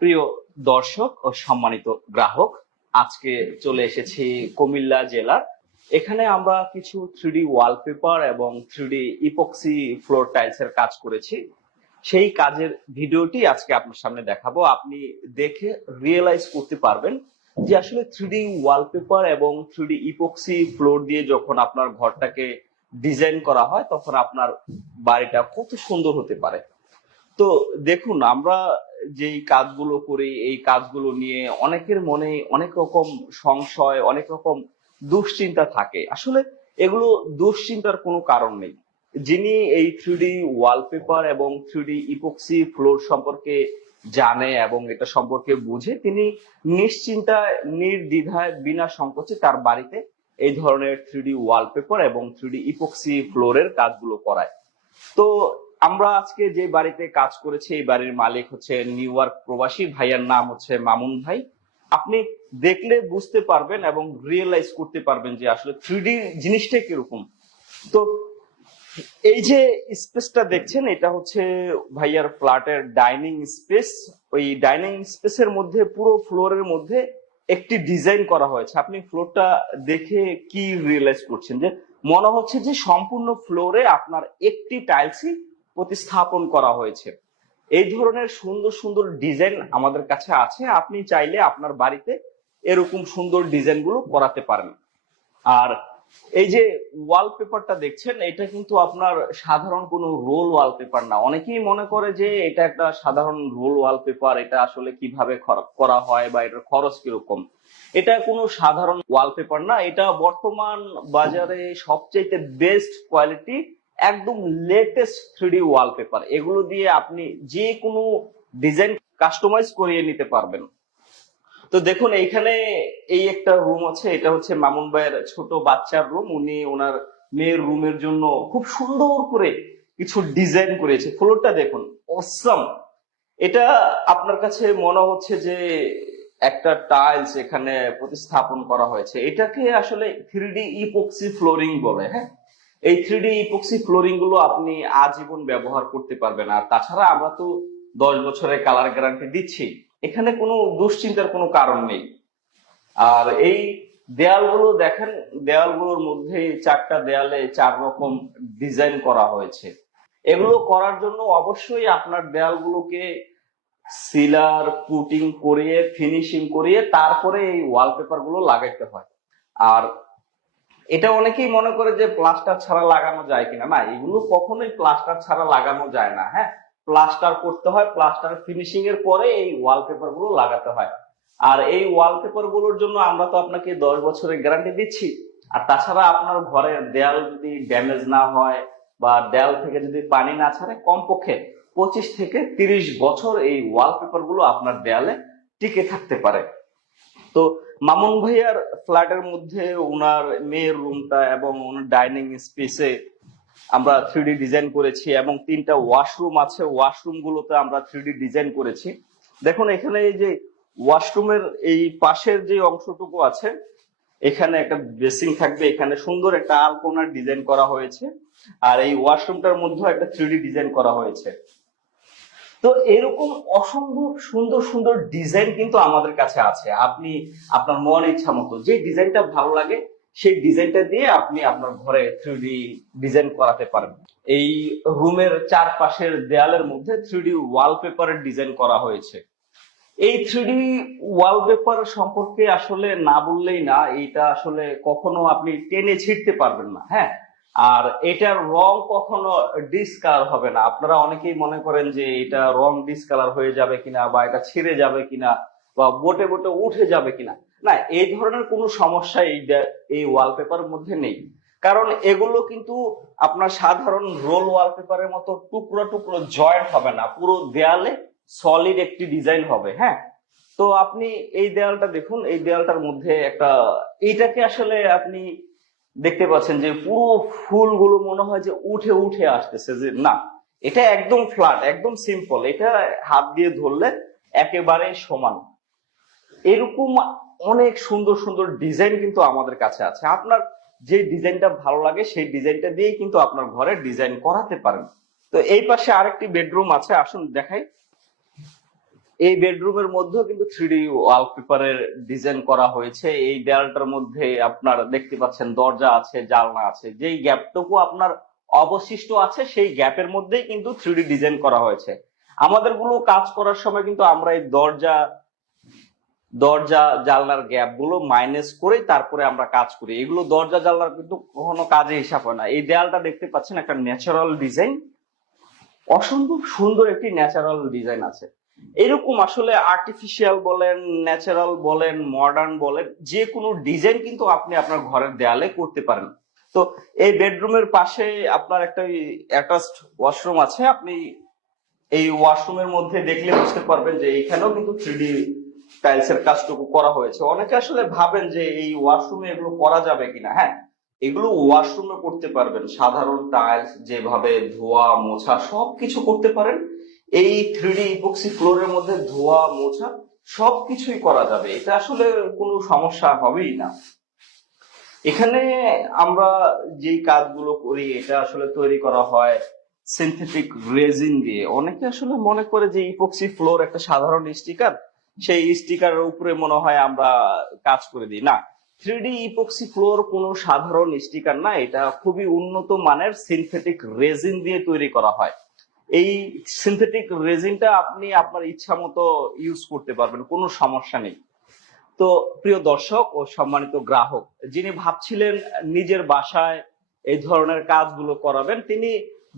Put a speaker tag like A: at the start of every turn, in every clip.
A: প্রিয় দর্শক ও সম্মানিত গ্রাহক, আজকে চলে এসেছি কুমিল্লা জেলার। এখানে আমরা কিছু থ্রিডি ওয়ালপেপার এবং three d epoxy floor tiles এর কাজ করেছি। সেই কাজের ভিডিওটি আজকে আপনার সামনে দেখাবো। আপনি দেখে রিয়েলাইজ করতে পারবেন যে আসলে থ্রিডি ওয়ালপেপার এবং থ্রিডি ইপক্সি ফ্লোর দিয়ে যখন আপনার ঘরটাকে ডিজাইন করা হয়, তখন আপনার বাড়িটা কত সুন্দর হতে পারে। তো দেখুন, আমরা যেই কাজগুলো করি, এই কাজগুলো নিয়ে অনেকের মনে অনেক রকম সংশয়, অনেক রকম দুশ্চিন্তা থাকে। আসলে এগুলো দুশ্চিন্তার কোনো কারণ নেই। যিনি এই থ্রিডি ওয়ালপেপার এবং থ্রিডি ইপক্সি ফ্লোর সম্পর্কে জানে এবং এটা সম্পর্কে বুঝে, তিনি নিশ্চিন্তায়, নির্দ্বিধায়, বিনা সংকোচে তার বাড়িতে এই ধরনের থ্রিডি ওয়ালপেপার এবং থ্রিডি ইপক্সি ফ্লোরের কাজগুলো করায়। তো আমরা আজকে যে বাড়িতে কাজ করেছি, এই বাড়ির মালিক হচ্ছে নিউ ইয়র্ক প্রবাসী, ভাইয়ার নাম হচ্ছে মামুন ভাই। আপনি দেখলে বুঝতে পারবেন এবং রিয়েলাইজ করতে পারবেন যে আসলে থ্রিডি জিনিসটা কীরকম। তো এই যে স্পেসটা দেখছেন, এটা হচ্ছে ভাইয়ার ফ্ল্যাটের ডাইনিং স্পেস ওই ডাইনিং স্পেসের মধ্যে, পুরো ফ্লোরের মধ্যে একটি ডিজাইন করা হয়েছে। আপনি ফ্লোরটা দেখে কি রিয়েলাইজ করছেন? যে মনে হচ্ছে যে সম্পূর্ণ ফ্লোরে আপনার একটি টাইলসই প্রতিস্থাপন করা হয়েছে। এই ধরনের সুন্দর সুন্দর ডিজাইন আমাদের কাছে আছে। আপনি চাইলে আপনার বাড়িতে এরকম সুন্দর ডিজাইনগুলো করাতে পারেন। আর এই যে ওয়ালপেপারটা দেখছেন, এটা কিন্তু আপনার সাধারণ কোনো রোল ওয়ালপেপার না। অনেকেই মনে করে যে এটা একটা সাধারণ রোল ওয়ালপেপার এটা আসলে কীভাবে করা হয় বা এটার খরচ কীরকম? এটা কোনো সাধারণ ওয়ালপেপার না। এটা বর্তমান বাজারে সবচেয়ে বেস্ট কোয়ালিটি একদম লেটেস্ট থ্রিডি ওয়ালপেপার এগুলো দিয়ে আপনি যে কোনো ডিজাইন কাস্টমাইজ করিয়ে নিতে পারবেন। তো দেখুন, এইখানে এই একটা রুম আছে, এটা হচ্ছে মামুন ভাইয়ের ছোট বাচ্চার রুম উনি ওনার মেয়ের রুমের জন্য খুব সুন্দর করে কিছু ডিজাইন করেছে। ফ্লোরটা দেখুন অসম এটা আপনার কাছে মনে হচ্ছে যে একটা টাইলস এখানে প্রতিস্থাপন করা হয়েছে। এটাকে আসলে থ্রিডি ইপক্সি ফ্লোরিং বলে হ্যাঁ? এই থ্রিডি ইপক্সি ফ্লোরিংগুলো আপনি আজীবন ব্যবহার করতে পারবেন। আর তাছাড়া আমরা তো দশ বছরের কালার গ্যারান্টি দিচ্ছি। এখানে কোনো দুশ্চিন্তার কোনো কারণ নেই। আর এই দেয়ালগুলো দেখেন, দেয়ালগুলোর মধ্যে চারটা দেয়ালে চার রকম ডিজাইন করা হয়েছে। এগুলো করার জন্য অবশ্যই আপনার দেয়ালগুলোকে সিলার, পুটিং করিয়ে ফিনিশিং করিয়ে তারপরে এই ওয়ালপেপারগুলো লাগাইতে হয়। আর এটা অনেকেই মনে করে যে প্লাস্টার ছাড়া লাগানো যায় কিনা। না, এগুলো কখনোই প্লাস্টার ছাড়া লাগানো যায় না হ্যাঁ? প্লাস্টার করতে হয় প্লাস্টার ফিনিশিং এর পরে এই ওয়ালপেপারগুলো লাগাতে হয়। আর এই ওয়ালপেপারগুলোর জন্য আমরা তো আপনাকে দশ বছরের গ্যারান্টি দিচ্ছি। আর তাছাড়া আপনার ঘরের দেয়াল যদি ড্যামেজ না হয় বা দেয়াল থেকে যদি পানি না ছাড়ে, কমপক্ষে পঁচিশ থেকে তিরিশ বছর এই ওয়ালপেপারগুলো আপনার দেয়ালে টিকে থাকতে পারে। তো মামুন ভাইয়ার ফ্ল্যাটের মধ্যে ওনার মেয়ের রুমটা এবং ওনার ডাইনিং স্পেসে আমরা থ্রিডি ডিজাইন করেছি এবং তিনটা ওয়াশরুম আছে। ওয়াশরুম গুলোতে আমরা থ্রিডি ডিজাইন করেছি। দেখুন, এখানে এই যে ওয়াশরুমের এই পাশের যে অংশটুকু আছে, এখানে একটা বেসিং থাকবে। এখানে সুন্দর একটা আলপনার ডিজাইন করা হয়েছে। আর এই ওয়াশরুমটার মধ্যে একটা থ্রিডি ডিজাইন করা হয়েছে। তো এরকম অসম্ভব সুন্দর সুন্দর ডিজাইন কিন্তু আমাদের কাছে আছে। আপনি, আপনার মন ইচ্ছা মতো যে ডিজাইনটা ভালো লাগে, সেই ডিজাইনটা দিয়ে আপনি আপনার ঘরে থ্রিডি ডিজাইন করাতে পারেন এই রুমের চারপাশের দেয়ালের মধ্যে থ্রিডি ওয়ালপেপারের ডিজাইন করা হয়েছে। এই থ্রিডি ওয়ালপেপার সম্পর্কে আসলে না বললেই না এটা আসলে কখনো আপনি টেনে ছিঁড়তে পারবেন না হ্যাঁ? আর এটার রং কখনো ডিসকালার হবে না। আপনারা অনেকেই মনে করেন যে এটা রং ডিসকালার হয়ে যাবে কিনা বা এটা ছিঁড়ে যাবে কিনা বা বোটে বোটে উঠে যাবে কিনা। না, এই ধরনের কোনো সমস্যা এই এই ওয়ালপেপারের মধ্যে নেই। কারণ এগুলো কিন্তু আপনার সাধারণ রোল ওয়ালপেপারের মতো টুকরো টুকরো জয়েন্ট হবে না। পুরো দেয়ালে সলিড একটি ডিজাইন হবে হ্যাঁ? তো আপনি এই দেয়ালটা দেখুন, এই দেয়ালটার মধ্যে একটা এইটাকে আসলে আপনি দেখতে পাচ্ছেন যে পুরো ফুলগুলো মনে হয় যে উঠে উঠে আসতেছে যে না, এটা একদম ফ্ল্যাট একদম সিম্পল এটা হাত দিয়ে ধরলে একেবারে সমান। এরকম অনেক সুন্দর সুন্দর ডিজাইন কিন্তু আমাদের কাছে আছে। আপনার যে ডিজাইনটা ভালো লাগে, সেই ডিজাইনটা দিয়েই কিন্তু আপনার ঘরে ডিজাইন করাতে পারেন। তো এই পাশে আরেকটি বেডরুম আছে, আসুন দেখাই। এই বেডরুমের মধ্যেও কিন্তু থ্রি ওয়ালপেপারের ডিজাইন করা হয়েছে। এই দেয়ালটার মধ্যে আপনার দেখতে পাচ্ছেন দরজা আছে, জানলা আছে। যেই গ্যাপটুকু আপনার অবশিষ্ট আছে, সেই গ্যাপের মধ্যেই কিন্তু থ্রি ডিজাইন করা হয়েছে। আমাদেরগুলো কাজ করার সময় কিন্তু আমরা এই দরজা দরজা, জানলার গ্যাপগুলো মাইনাস করে তারপরে আমরা কাজ করি। এগুলো দরজা, জানলার কিন্তু কখনো কাজে হিসাব হয় না। এই দেয়ালটা দেখতে পাচ্ছেন একটা ন্যাচারাল ডিজাইন অসম্ভব সুন্দর একটি ন্যাচারাল ডিজাইন আছে। এরকম আসলে আর্টিফিশিয়াল বলেন ন্যাচারাল বলেন মডার্ন বলেন, যে কোনো ডিজাইন কিন্তু আপনি আপনার ঘরের দেয়ালে করতে পারেন। তো এই বেডরুমের পাশে আপনার একটা অ্যাটাচড ওয়াশরুম আছে, আপনি এই ওয়াশরুমের মধ্যে দেখলে বুঝতে পারবেন যে এইখানেও কিন্তু থ্রি টাইলস এর কাজটুকু করা হয়েছে। অনেকে আসলে ভাবেন যে এই ওয়াশরুমে এগুলো করা যাবে কিনা। হ্যাঁ এগুলো ওয়াশরুমে করতে পারবেন। সাধারণ টাইলস যেভাবে ধোয়া, মোছা সবকিছু করতে পারেন। এই থ্রি ইপক্সি ফ্লোরের মধ্যে ধোয়া, মোছা, সবকিছুই করা যাবে। এটা আসলে কোনো সমস্যা হবেই না। এখানে আমরা যে কাজগুলো করি, এটা আসলে তৈরি করা হয় সিনথেটিক রেজিন দিয়ে। অনেকে আসলে মনে করে যে ইপক্সি ফ্লোর একটা সাধারণ স্টিকার সেই স্টিকারের উপরে মনে হয় আমরা কাজ করে দিই। না থ্রি ইপক্সি ফ্লোর কোনো সাধারণ স্টিকার না, এটা খুবই উন্নত মানের সিনথেটিক রেজিন দিয়ে তৈরি করা হয়। এই সিনথেটিক রেজিনটা আপনি আপনার ইচ্ছা মতো ইউজ করতে পারবেন, কোনো সমস্যা নেই। তো প্রিয় দর্শক ও সম্মানিত গ্রাহক, যিনি ভাবছিলেন নিজের বাসায় এই ধরনের কাজগুলো করাবেন, তিনি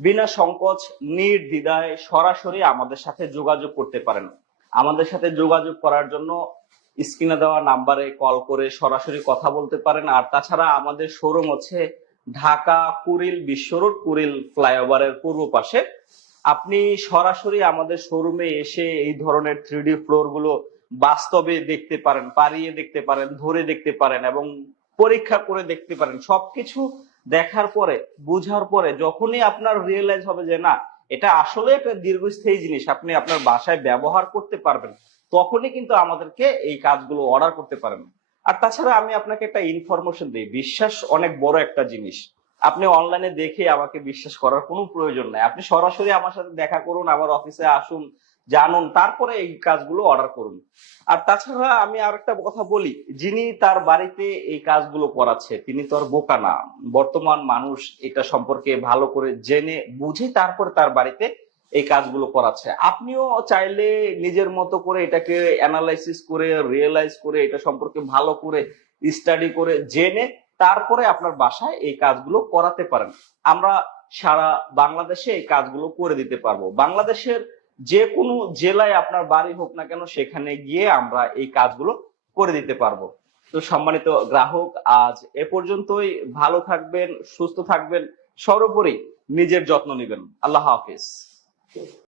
A: বিনা সংকোচ, নির্দ্বিধায় সরাসরি আমাদের সাথে যোগাযোগ করতে পারেন। আমাদের সাথে যোগাযোগ করার জন্য স্ক্রিনে দেওয়া নাম্বারে কল করে সরাসরি কথা বলতে পারেন। আর তাছাড়া আমাদের শোরুম হচ্ছে ঢাকা কুরিল বিশ্ব রোড কুরিল ফ্লাইওভারের পূর্ব পাশে। আপনি সরাসরি আমাদের শোরুমে এসে এই ধরনের থ্রি ফ্লোরগুলো বাস্তবে দেখতে পারেন পারিয়ে দেখতে পারেন, ধরে দেখতে পারেন এবং পরীক্ষা করে দেখতে পারেন। সবকিছু দেখার পরে, বুঝার পরে যখনই আপনার রিয়েলাইজ হবে যে না, এটা আসলে একটা দীর্ঘস্থায়ী জিনিস, আপনি আপনার বাসায় ব্যবহার করতে পারবেন, তখনই কিন্তু আমাদেরকে এই কাজগুলো অর্ডার করতে পারেন। আর তাছাড়া আমি আপনাকে একটা ইনফরমেশন দিই, বিশ্বাস অনেক বড় একটা জিনিস। আপনি অনলাইনে দেখে আমাকে বিশ্বাস করার কোনো প্রয়োজন নাই। আপনি সরাসরি আমার সাথে দেখা করুন, আমার অফিসে আসুন, জানুন, তারপরে এই কাজগুলো অর্ডার করুন। আর তাছাড়া আমি আর একটা কথা বলি, যিনি তার বাড়িতে এই কাজগুলো করাচ্ছে, তিনি তো আর বোকা না। বর্তমান মানুষ এটা সম্পর্কে ভালো করে জেনে, বুঝে তারপরে তার বাড়িতে এই কাজগুলো করাচ্ছে। আপনিও চাইলে নিজের মতো করে এটাকে অ্যানালাইসিস করে রিয়েলাইজ করে, এটা সম্পর্কে ভালো করে স্টাডি করে জেনে তারপরে আপনার বাসায় এই কাজগুলো করাতে পারেন। আমরা সারা বাংলাদেশে এই কাজগুলো করে দিতে পারব। বাংলাদেশের যে কোনো জেলায় আপনার বাড়ি হোক না কেন, সেখানে গিয়ে আমরা এই কাজগুলো করে দিতে পারব। তো সম্মানিত গ্রাহক, আজ এ পর্যন্তই। ভালো থাকবেন, সুস্থ থাকবেন, সর্বোপরি নিজের যত্ন নেবেন। আল্লাহ হাফিজ।